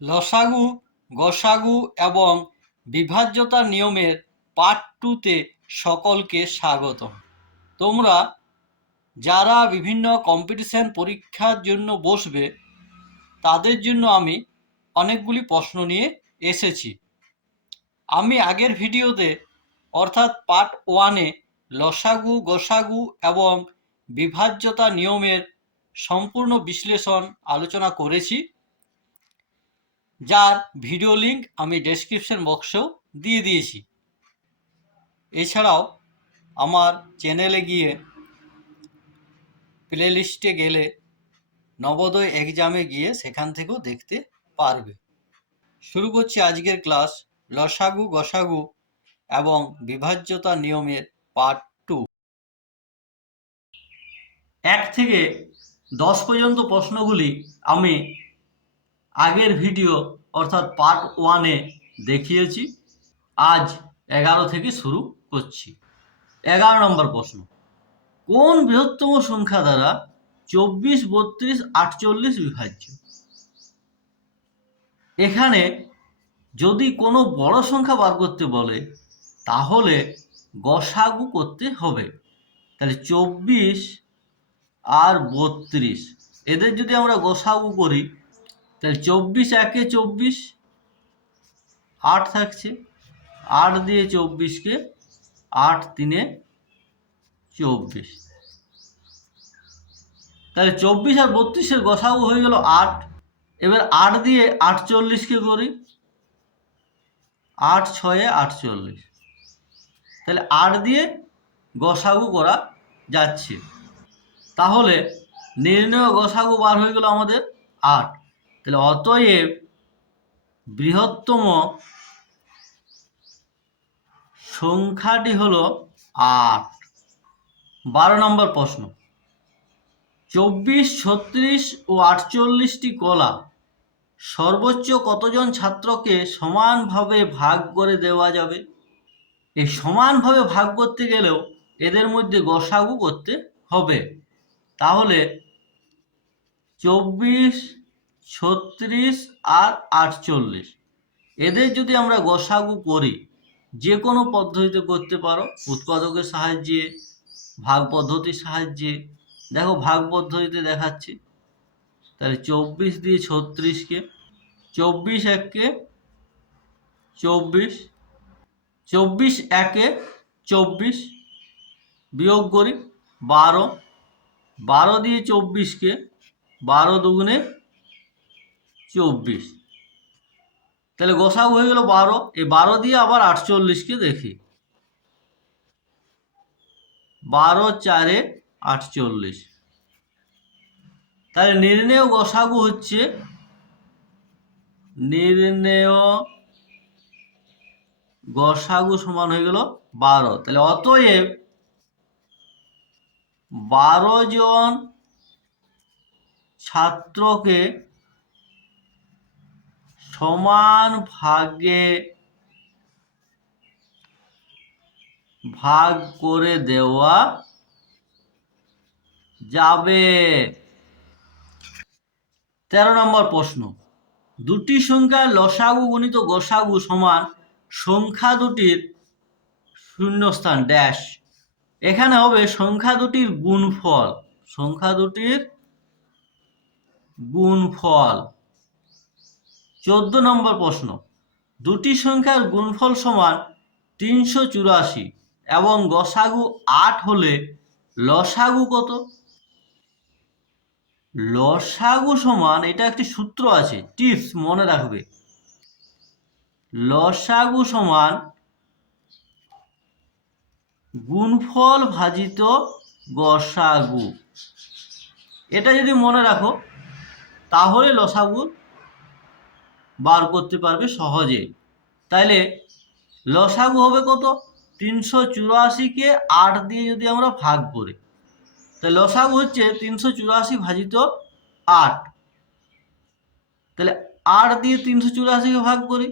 লসাগু, গসাগু এবং বিভাজ্যতা নিয়মের পার্ট টুতে সকলকে স্বাগত তোমরা যারা বিভিন্ন কম্পিটিশন পরীক্ষার জন্য বসবে, তাদের জন্য আমি অনেকগুলি প্রশ্ন নিয়ে এসেছি। আমি আগের ভিডিওতে, অর্থাৎ পার্ট ওয়ানে লসাগু, গসাগু এবং বিভাজ্যতা নিয়মের সম্পূর্ণ বিশ্লেষণ আলোচনা করেছি। যার ভিডিও লিঙ্ক আমি ডেসক্রিপশন বক্সেও দিয়ে দিয়েছি। এছাড়াও আমার চ্যানেলে গিয়ে প্লে লিস্টে গেলে নবোদয় এক্সামে গিয়ে সেখান থেকেও দেখতে পারবে। শুরু করছি আজকের ক্লাস লসাগু গসাগু এবং বিভাজ্যতা নিয়মের পার্ট টু এক থেকে দশ পর্যন্ত প্রশ্নগুলি আমি আগের ভিডিও অর্থাৎ পার্ট ওয়ানে দেখিয়েছি। আজ এগারো থেকে শুরু করছি। এগারো নম্বর প্রশ্ন। কোন বৃহত্তম সংখ্যা দ্বারা চব্বিশ, বত্রিশ, আটচল্লিশ বিভাজ্য? এখানে যদি কোনো বড় সংখ্যা বার করতে বলে, তাহলে গসাগু করতে হবে। তাহলে চব্বিশ আর বত্রিশ, এদের যদি আমরা গসাগু করি তাহলে চব্বিশ একে চব্বিশ, আট থাকছে। আট দিয়ে চব্বিশকে আট তিনে চব্বিশ। তাহলে চব্বিশ আর বত্রিশের গসাগু হয়ে গেল আট। এবার আট দিয়ে আটচল্লিশকে করি। আট ছয়ে আটচল্লিশ। তাহলে আট দিয়ে গসাগু করা যাচ্ছে। তাহলে নির্ণয় গসাগু বার হয়ে গেল আমাদের আট। তাহলে অতএব বৃহত্তম সংখ্যাটি হলো আট। বারো নম্বর প্রশ্ন। চব্বিশ, ছত্রিশ ও আটচল্লিশটি কলা সর্বোচ্চ কতজন ছাত্রকে সমানভাবে ভাগ করে দেওয়া যাবে? এই সমানভাবে ভাগ করতে গেলেও এদের মধ্যে গসাগু করতে হবে। তাহলে চব্বিশ ছত্রিশ আর আটচল্লিশ। এদের যদি আমরা গসাগু করি, যে কোনো পদ্ধতিতে করতে পারো, উৎপাদকের সাহায্যে, ভাগ পদ্ধতির সাহায্যে। দেখো, ভাগ পদ্ধতিতে দেখাচ্ছি। তাহলে চব্বিশ দিয়ে ছত্রিশকে, চব্বিশ এককে চব্বিশ চব্বিশ একে চব্বিশ বিয়োগ করি বারো। বারো দিয়ে চব্বিশকে বারো দুগুণে চব্বিশ। তাহলে গোসাগু হয়ে গেল বারো। এই বারো দিয়ে আবার আটচল্লিশকে দেখি। বারো চারে আটচল্লিশ। তাহলে নির্ণেয় গোসাগু হচ্ছে নির্ণেয় গসাগু সমান হয়ে গেল বারো। তাহলে অতএব বারো জন ছাত্রকে সমান ভাগে ভাগ করে দেওয়া যাবে। তেরো নম্বর প্রশ্ন। দুটি সংখ্যার লসাগু গণিত গসাগু সমান সংখ্যা দুটির শূন্যস্থান ড্যাশ। এখানে হবে সংখ্যা দুটির গুণফল। সংখ্যা দুটির গুণফল। চোদ্দ নম্বর প্রশ্ন। দুটি সংখ্যার গুণফল সমান তিনশো চুরাশি এবং গসাগু আট হলে লসাগু কত? লসাগু সমান, এটা একটি সূত্র আছে, টিপস মনে রাখবে। লসাগু সমান গুণফল ভাজিত গসাগু। এটা যদি মনে রাখো, তাহলে লসাগু বার করতে পারবে সহজে। তাইলে লসাগু হবে কত? তিনশো চুরাশিকে আট দিয়ে যদি আমরা ভাগ করি, তাহলে লসাগু হচ্ছে তিনশো চুরাশি ভাজিত আট। তাহলে আট দিয়ে তিনশো চুরাশিকে ভাগ করি,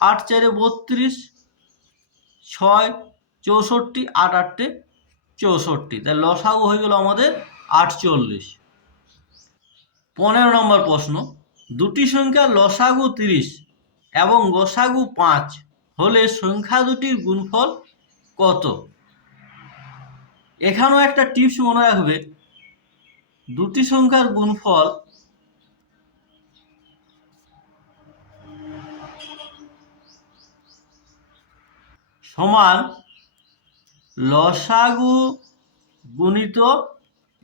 আট চারে বত্রিশ, ছয়, চৌষট্টি, আট আটটে চৌষট্টি। তাহলে লসাগু হয়ে গেল আমাদের আটচল্লিশ। পনেরো নম্বর প্রশ্ন। দুটি সংখ্যা লসাগু তিরিশ এবং গসাগু পাঁচ। হলে সংখ্যা দুটির গুণফল কত? এখানেও একটা টিপস মনে রাখবে। দুটি সংখ্যার গুণফল সমান লসাগু গুণিত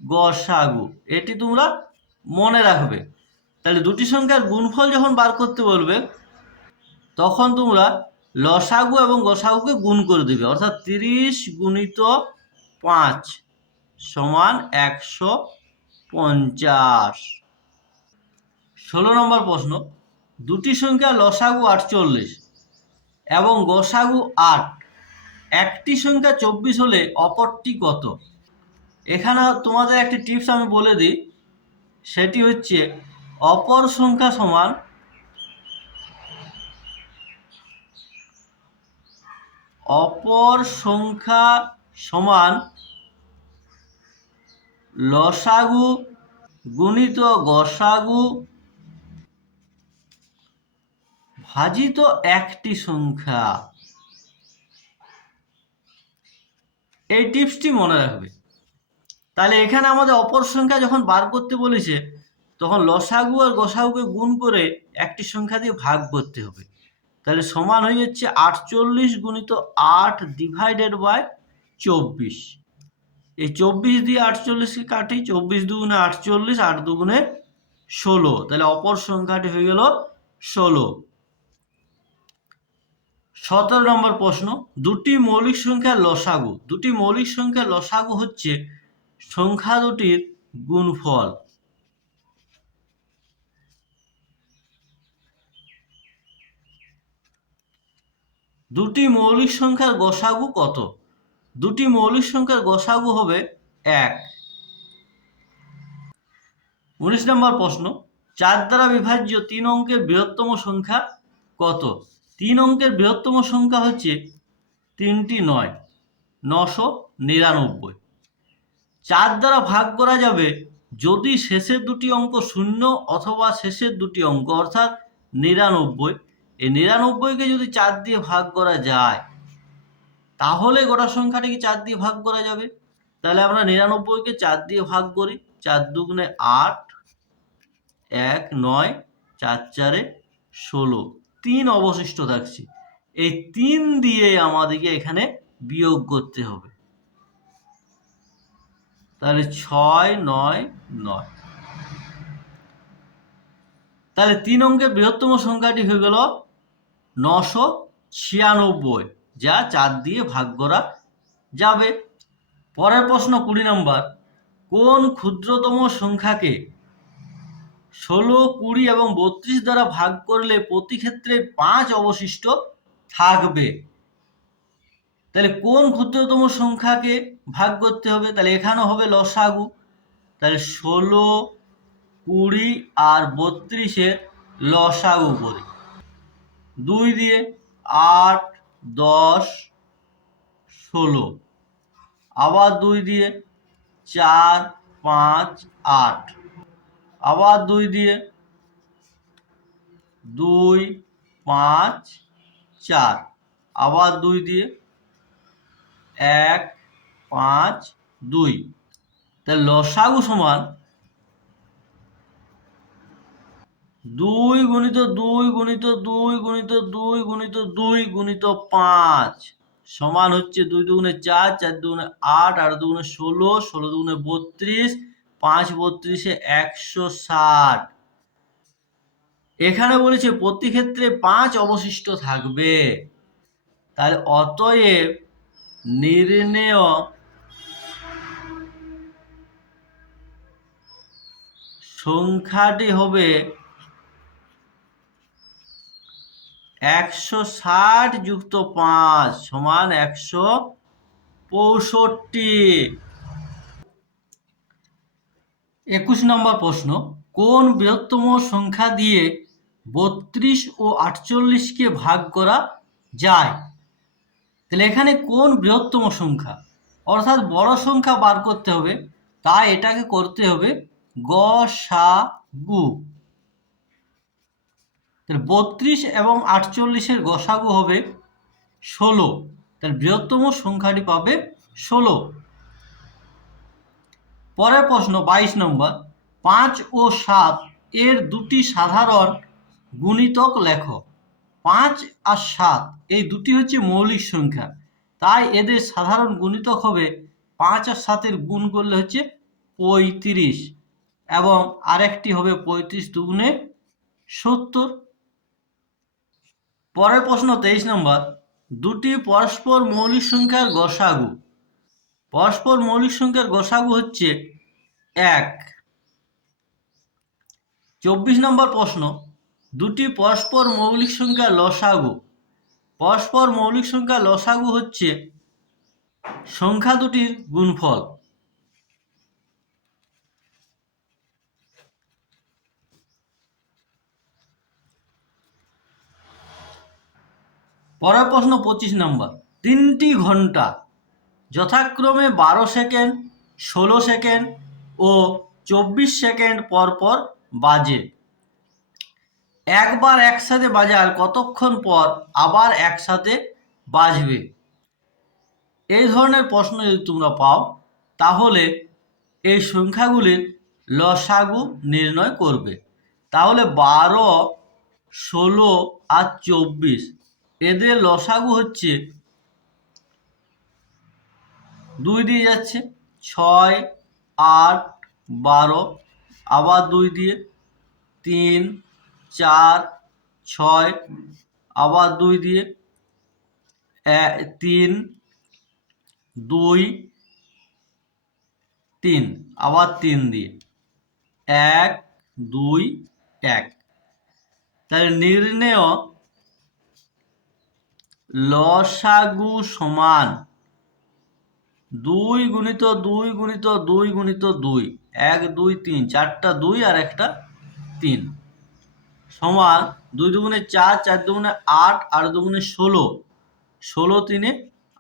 গসাগু। এটি তোমরা মনে রাখবে। তাহলে দুটি সংখ্যার গুণফল যখন বার করতে বলবে, তখন তোমরা লসাগু এবং গসাগুকে গুণ করে দিবে। অর্থাৎ তিরিশ গুণিত পাঁচ সমান একশো পঞ্চাশ। ষোলো নম্বর প্রশ্ন, দুটি সংখ্যা লসাগু আটচল্লিশ এবং গসাগু আট, একটি সংখ্যা চব্বিশ হলে অপরটি কত? এখানে তোমাদের একটি টিপস আমি বলে দিই, সেটি হচ্ছে অপর সংখ্যা সমান অপর সংখ্যা সমান লসাগু গুণিত গসাগু ভাজিত একটি সংখ্যা। এই টিপসটি মনে রাখবে। তাহলে এখানে আমাদের অপর সংখ্যা যখন বার করতে বলেছে তখন লসাগু আর গসাগুকে গুণ করে একটি সংখ্যা দিয়ে ভাগ করতে হবে। তাহলে সমান হয়ে যাচ্ছে আটচল্লিশ গুণিত আট ডিভাইডেড বাই চব্বিশ। এই চব্বিশ দিয়ে আটচল্লিশকে কাটি, চব্বিশ দুগুণে আটচল্লিশ, আট দুগুণে ষোলো। তাহলে অপর সংখ্যাটি হয়ে গেল ষোলো। সতেরো নম্বর প্রশ্ন, দুটি মৌলিক সংখ্যার লসাগু, দুটি মৌলিক সংখ্যার লসাগু হচ্ছে সংখ্যা দুটির গুণফল। দুটি মৌলিক সংখ্যার গসাগু কত? দুটি মৌলিক সংখ্যার গসাগু হবে এক। উনিশ নম্বর প্রশ্ন, চার দ্বারা বিভাজ্য তিন অঙ্কের বৃহত্তম সংখ্যা কত? তিন অঙ্কের বৃহত্তম সংখ্যা হচ্ছে তিনটি নয়, নশো নিরানব্বই। চার দ্বারা ভাগ করা যাবে যদি শেষের দুটি অঙ্ক শূন্য অথবা শেষের দুটি অঙ্ক, অর্থাৎ নিরানব্বই এই নিরানব্বইকে যদি চার দিয়ে ভাগ করা যায়, তাহলে গোটা সংখ্যাটিকে চার দিয়ে ভাগ করা যাবে। তাহলে আমরা নিরানব্বইকে চার দিয়ে ভাগ করি, চার দুগুণে আট, এক নয়, চার চারে ষোলো, তিন অবশিষ্ট থাকছে। এই তিন দিয়ে আমাদেরকে এখানে বিয়োগ করতে হবে। তাহলে ছয় নয় নয়। তাহলে তিন অঙ্কের বৃহত্তম সংখ্যাটি হয়ে গেল নশো ছিয়ানব্বই, যা চার দিয়ে ভাগ করা যাবে। পরের প্রশ্ন কুড়ি নম্বর, কোন ক্ষুদ্রতম সংখ্যাকে ষোলো, কুড়ি এবং বত্রিশ দ্বারা ভাগ করলে প্রতি ক্ষেত্রে পাঁচ অবশিষ্ট থাকবে? তাহলে কোন ক্ষুদ্রতম সংখ্যাকে ভাগ করতে হবে? তাহলে এখানেও হবে লসাগু। তাহলে ষোলো, কুড়ি আর বত্রিশের লসাগু করি। দুই দিয়ে আট, দশ, ষোলো। আবার দুই দিয়ে চার, পাঁচ, আট। আবার দুই দিয়ে দুই, পাঁচ, চার। আবার দুই দিয়ে এক, পাঁচ, দুই। তাহলে লসাগু সমান দুই গুণিত দুই গুণিত দুই গুণিত দুই গুণিত দুই গুণিত পাঁচ সমান হচ্ছে দুই দুগুণে চার চার দুগুণে আট আট দুগুণে ষোলো ষোলো দুগুণে বত্রিশ, পাঁচ বত্রিশে একশো ষাট। এখানে বলেছে প্রতি ক্ষেত্রে পাঁচ অবশিষ্ট থাকবে। তাহলে অতএব নির্ণেয় সংখ্যাটি হবে একশো ষাট যুক্ত পাঁচ সমান একশো পঁয়ষট্টি। একুশ নম্বর প্রশ্ন, কোন বৃহত্তম সংখ্যা দিয়ে বত্রিশ ও আটচল্লিশকে ভাগ করা যায়? তাহলে এখানে কোন বৃহত্তম সংখ্যা? অর্থাৎ বড় সংখ্যা বার করতে হবে, তাই এটাকে করতে হবে গ সা গু। তাহলে বত্রিশ এবং আটচল্লিশের গসাগু হবে ষোলো। তাহলে বৃহত্তম সংখ্যাটি পাবে ষোলো। পরের প্রশ্ন, বাইশ নম্বর, পাঁচ ও সাত এর দুটি সাধারণ গুণিতক লেখ। পাঁচ আর সাত, এই দুটি হচ্ছে মৌলিক সংখ্যা। তাই এদের সাধারণ গুণিতক হবে পাঁচ আর সাতের গুণ করলে হচ্ছে পঁয়ত্রিশ এবং আরেকটি হবে পঁয়ত্রিশ দুগুণে সত্তর। পরের প্রশ্ন তেইশ নম্বর, দুটি পরস্পর মৌলিক সংখ্যার গসাগু। পরস্পর মৌলিক সংখ্যার গসাগু হচ্ছে এক। চব্বিশ নম্বর প্রশ্ন, দুটি পরস্পর মৌলিক সংখ্যার লসাগু। পরস্পর মৌলিক সংখ্যার লসাগু হচ্ছে সংখ্যা দুটির গুণফল। পরের প্রশ্ন পঁচিশ নম্বর। তিনটি ঘণ্টা যথাক্রমে বারো সেকেন্ড, ষোলো সেকেন্ড ও চব্বিশ সেকেন্ড পর পর বাজে। একবার একসাথে বাজার কতক্ষণ পর আবার একসাথে বাজবে? এই ধরনের প্রশ্ন যদি তোমরা পাও, তাহলে এই সংখ্যাগুলির লসাগু নির্ণয় করবে। তাহলে বারো, ষোলো আর চব্বিশ এদের লসাগু হচ্ছে দুই দিয়ে যাচ্ছে, ছয়, আট, বারো, আবার দুই দিয়ে তিন, চার, ছয়, আবার দুই দিয়ে তিন, দুই, তিন, আবার তিন দিয়ে এক, দুই, এক। তাহলে নির্ণেয় লসাগু সমান দুই গুণিত দুই গুণিত দুই গুণিত দুই। এক, দুই, তিন। চারটা দুই আর একটা তিন। সমান দুই দুগুণে চার চার দুগুণে আট আর দুগুণে ষোলো। ষোলো তিনে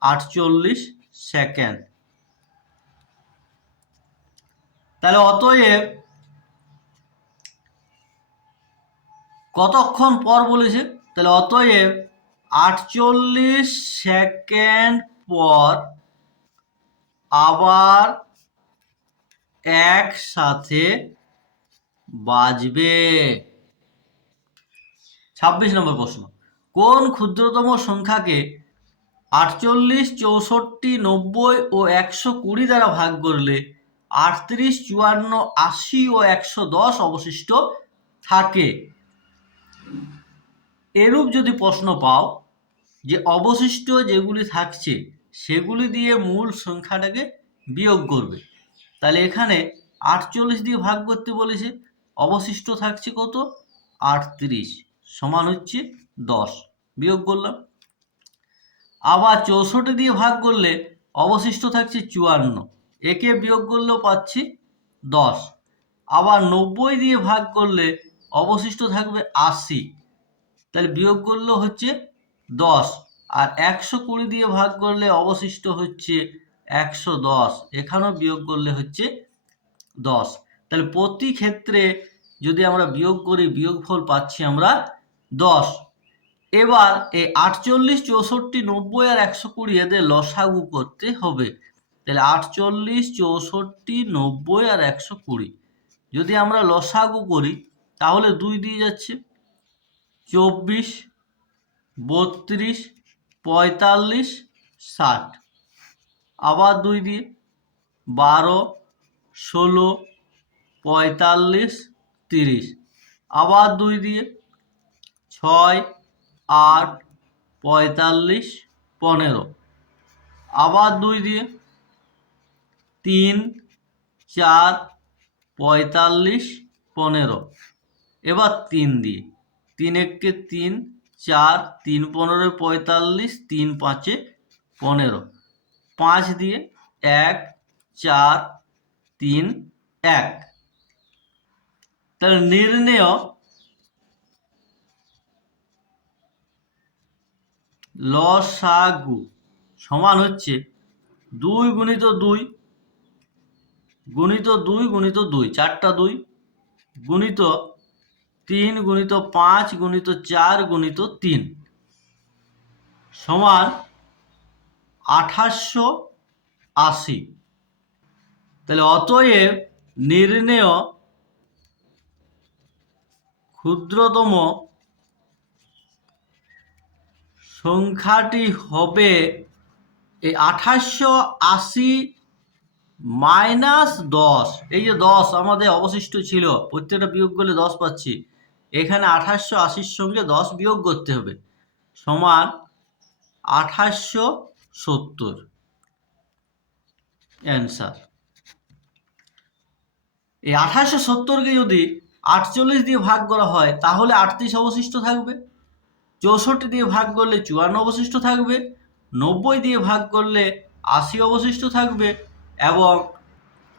আটচল্লিশ সেকেন্ড। তাহলে অতএব কতক্ষণ পর বলেছে? তাহলে অতএব আটচল্লিশ সেকেন্ড পর আবার একসাথে বাজবে। ছাব্বিশ নম্বর প্রশ্ন। কোন ক্ষুদ্রতম সংখ্যাকে আটচল্লিশ, চৌষট্টি, নব্বই ও একশো কুড়ি দ্বারা ভাগ করলে আটত্রিশ, চুয়ান্ন, আশি ও একশো দশ অবশিষ্ট থাকে? এরূপ যদি প্রশ্ন পাও যে অবশিষ্ট যেগুলি থাকছে, সেগুলি দিয়ে মূল সংখ্যাটাকে বিয়োগ করবে। তাহলে এখানে আটচল্লিশ দিয়ে ভাগ করতে বলেছে, অবশিষ্ট থাকছে কত? আটত্রিশ সমান হচ্ছে দশ, বিয়োগ করলাম। আবার চৌষট্টি দিয়ে ভাগ করলে অবশিষ্ট থাকছে চুয়ান্ন, একে বিয়োগ করলেও পাচ্ছি দশ। আবার নব্বই দিয়ে ভাগ করলে অবশিষ্ট থাকবে আশি তাহলে বিয়োগ করল হচ্ছে দশ। আর একশো কুড়ি দিয়ে ভাগ করলে অবশিষ্ট হচ্ছে একশো দশ। এখানেও বিয়োগ করলে হচ্ছে দশ। তাহলে প্রতি ক্ষেত্রে যদি আমরা বিয়োগ করি, বিয়োগফল পাচ্ছি আমরা দশ। এবার এই আটচল্লিশ, চৌষট্টি, নব্বই আর একশো কুড়ি এদের লসাগু করতে হবে। তাহলে আটচল্লিশ, চৌষট্টি, নব্বই আর একশো কুড়ি। যদি আমরা লসাগু করি, তাহলে দুই দিয়ে যাচ্ছে। চব্বিশ, বত্রিশ, পঁয়তাল্লিশ, ষাট। আবার দুই দিয়ে, বারো, ষোলো, পঁয়তাল্লিশ, তিরিশ। আবার দুই দিয়ে, ছয়, আট, পঁয়তাল্লিশ, পনেরো। আবার দুই দিয়ে, তিন, চার, পঁয়তাল্লিশ, পনেরো। এবার তিন দিয়ে। তিন এককে তিন, চার, তিন পনেরো, পঁয়তাল্লিশ, তিন পাঁচে পনেরো। পাঁচ দিয়ে এক, চার, তিন, এক। তাহলে নির্ণেয় লসাগু সমান হচ্ছে দুই গুণিত দুই গুণিত দুই গুণিত দুই, চারটা দুই গুণিত তিন গুণিত পাঁচ গুণিত চার গুণিত তিন। সমান আঠাশশো আশি। তাহলে অতএব নির্ণেয় ক্ষুদ্রতম সংখ্যাটি হবে এই আঠাশশো আশি মাইনাস দশ। এই যে দশ আমাদের অবশিষ্ট ছিল, প্রত্যেকটা বিয়োগ করলে দশ পাচ্ছি। এখানে আঠাশশো আশির সঙ্গে দশ বিয়োগ করতে হবে। সমান আঠাশশো সত্তর। অ্যান্সার এই আঠাশশো সত্তরকে যদি আটচল্লিশ দিয়ে ভাগ করা হয়, তাহলে আটত্রিশ অবশিষ্ট থাকবে। চৌষট্টি দিয়ে ভাগ করলে চুয়ান্ন অবশিষ্ট থাকবে। নব্বই দিয়ে ভাগ করলে আশি অবশিষ্ট থাকবে এবং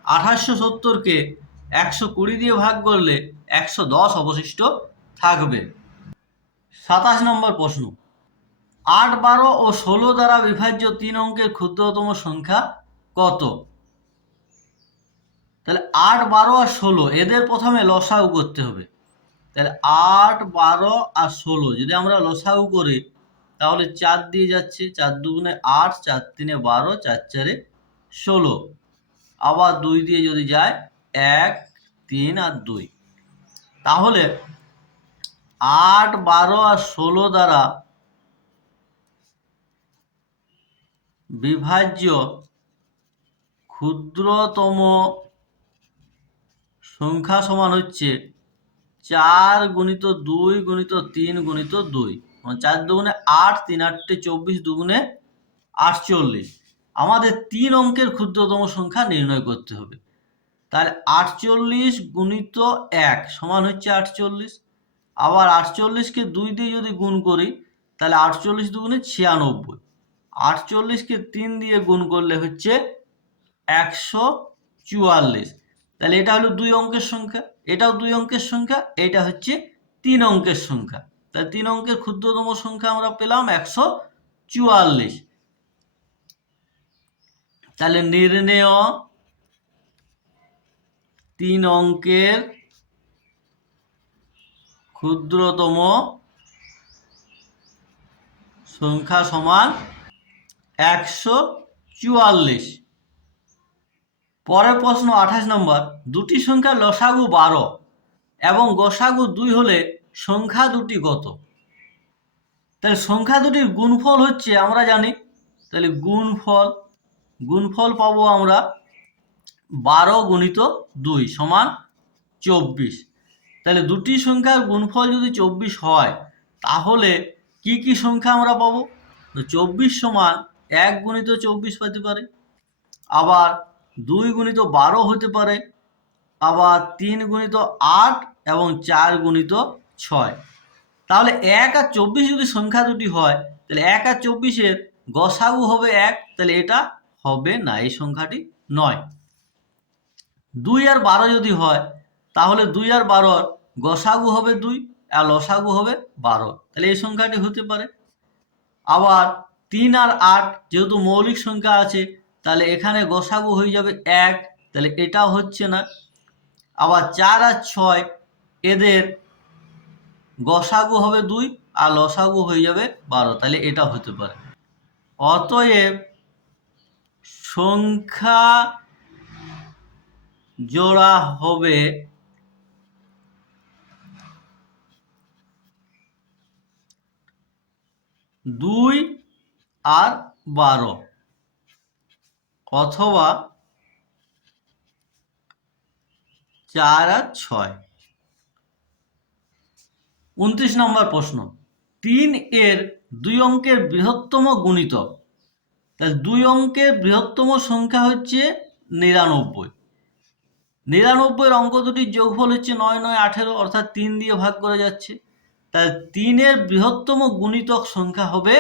আঠাশশো সত্তরকে একশো কুড়ি দিয়ে ভাগ করলে একশো দশ অবশিষ্ট থাকবে। সাতাশ নম্বর প্রশ্ন। আট, বারো ও ষোলো দ্বারা বিভাজ্য তিন অঙ্কের ক্ষুদ্রতম সংখ্যা কত? তাহলে আট, বারো আর ষোলো, এদের প্রথমে লসাউ করতে হবে। তাহলে আট, বারো আর ষোলো, যদি আমরা লসাউ করি, তাহলে চার দিয়ে যাচ্ছে, চার দুগুণে আট, চার তিনে বারো, চার চারে ষোলো। আবার দুই দিয়ে যদি যায়, এক, তিন আর দুই। তাহলে আট, বারো আর ষোলো দ্বারা বিভাজ্য ক্ষুদ্রতম সংখ্যা সমান হচ্ছে চার গুণিত দুই গুণিত তিন গুণিত দুই। মানে চার দুগুণে আট, তিন আটটে চব্বিশ দুগুণে আটচল্লিশ। আমাদের তিন অঙ্কের ক্ষুদ্রতম সংখ্যা নির্ণয় করতে হবে। তাহলে আটচল্লিশ গুণিত এক সমান হচ্ছে আটচল্লিশ। আবার আটচল্লিশকে দুই দিয়ে যদি গুণ করি, তাহলে আটচল্লিশ দুগুণে ছিয়ানব্বই। আটচল্লিশকে তিন দিয়ে গুণ করলে হচ্ছে একশো চুয়াল্লিশ। তাহলে এটা হলো দুই অঙ্কের সংখ্যা। এটাও দুই অঙ্কের সংখ্যা, এটা হচ্ছে তিন অঙ্কের সংখ্যা। তাহলে তিন অঙ্কের ক্ষুদ্রতম সংখ্যা আমরা পেলাম একশো চুয়াল্লিশ। তাহলে নির্ণেয় তিন অঙ্কের ক্ষুদ্রতম সংখ্যা সমান একশো চুয়াল্লিশ। পরের প্রশ্ন আঠাশ নম্বর, দুটি সংখ্যা লসাগু বারো এবং গসাগু দুই হলে সংখ্যা দুটি কত? তাহলে সংখ্যা দুটির গুণফল হচ্ছে আমরা জানি, তাহলে গুণফল গুণফল পাবো আমরা বারো গুণিত দুই সমান চব্বিশ। তাহলে দুটি সংখ্যার গুণফল যদি চব্বিশ হয়, তাহলে কি কি সংখ্যা আমরা পাবো? চব্বিশ সমান এক গুণিত চব্বিশ পেতে পারে, আবার দুই গুণিত বারো হতে পারে, আবার তিন গুণিত আট এবং চার গুণিত ছয়। তাহলে এক আর চব্বিশ যদি সংখ্যা দুটি হয়, তাহলে এক আর চব্বিশের গসাগু হবে এক, তাহলে এটা হবে না, এই সংখ্যাটি নয়। দুই আর বারো যদি হয়, তাহলে দুই আর বারোর গসাগু হবে দুই, আর লসাগু হবে বারো। তাহলে এই সংখ্যাটি হতে পারে। আবার তিন আর আট যেহেতু মৌলিক সংখ্যা আছে, তাহলে এখানে গসাগু হয়ে যাবে এক, তাহলে এটাও হচ্ছে না। আবার চার আর ছয়, এদের গসাগু হবে দুই, আর লসাগু হয়ে যাবে বারো। তাহলে এটা হতে পারে। অতএব সংখ্যা জোড়া হবে দুই আর বারো অথবা চার আর ছয়। উনত্রিশ নম্বর প্রশ্ন। তিন এর দুই অঙ্কের বৃহত্তম তাহলে দুই অঙ্কের বৃহত্তম সংখ্যা হচ্ছে নিরানব্বই। নিরানব্বইয়ের অঙ্ক দুটির যোগফল হচ্ছে নয় নয় আঠেরো, অর্থাৎ তিন দিয়ে ভাগ করে যাচ্ছে। তাহলে তিনের বৃহত্তম গুণিতক সংখ্যা হবে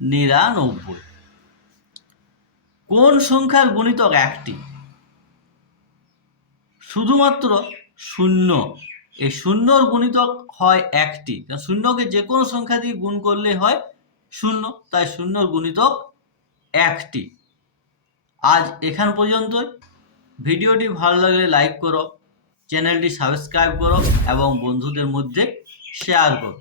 নিরানব্বই। কোন সংখ্যার গুণিতক একটি? শুধুমাত্র শূন্য। এই শূন্যর গুণিতক হয় একটি। শূন্যকে যে কোনো সংখ্যা দিয়ে গুণ করলে হয় শূন্য, তাই শূন্যর গুণিতক একটি। আজ এখান পর্যন্তই। ভিডিওটি ভালো লাগলে লাইক করো চ্যানেলটি সাবস্ক্রাইব করো এবং বন্ধুদের মধ্যে শেয়ার করো।